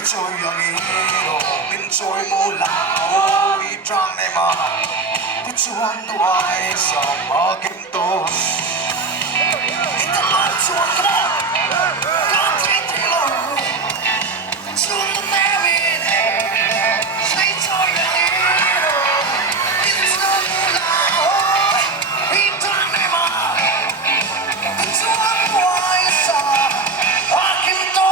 trôi yang iro min trôi mu lao i trang ne ma tu chuan tu ai sa ma kim to ita ma chuan ka ka ti ti lo chuan na me min say trôi yang iro min trôi mu lao i trang ne ma tu chuan tu ai sa ma kim to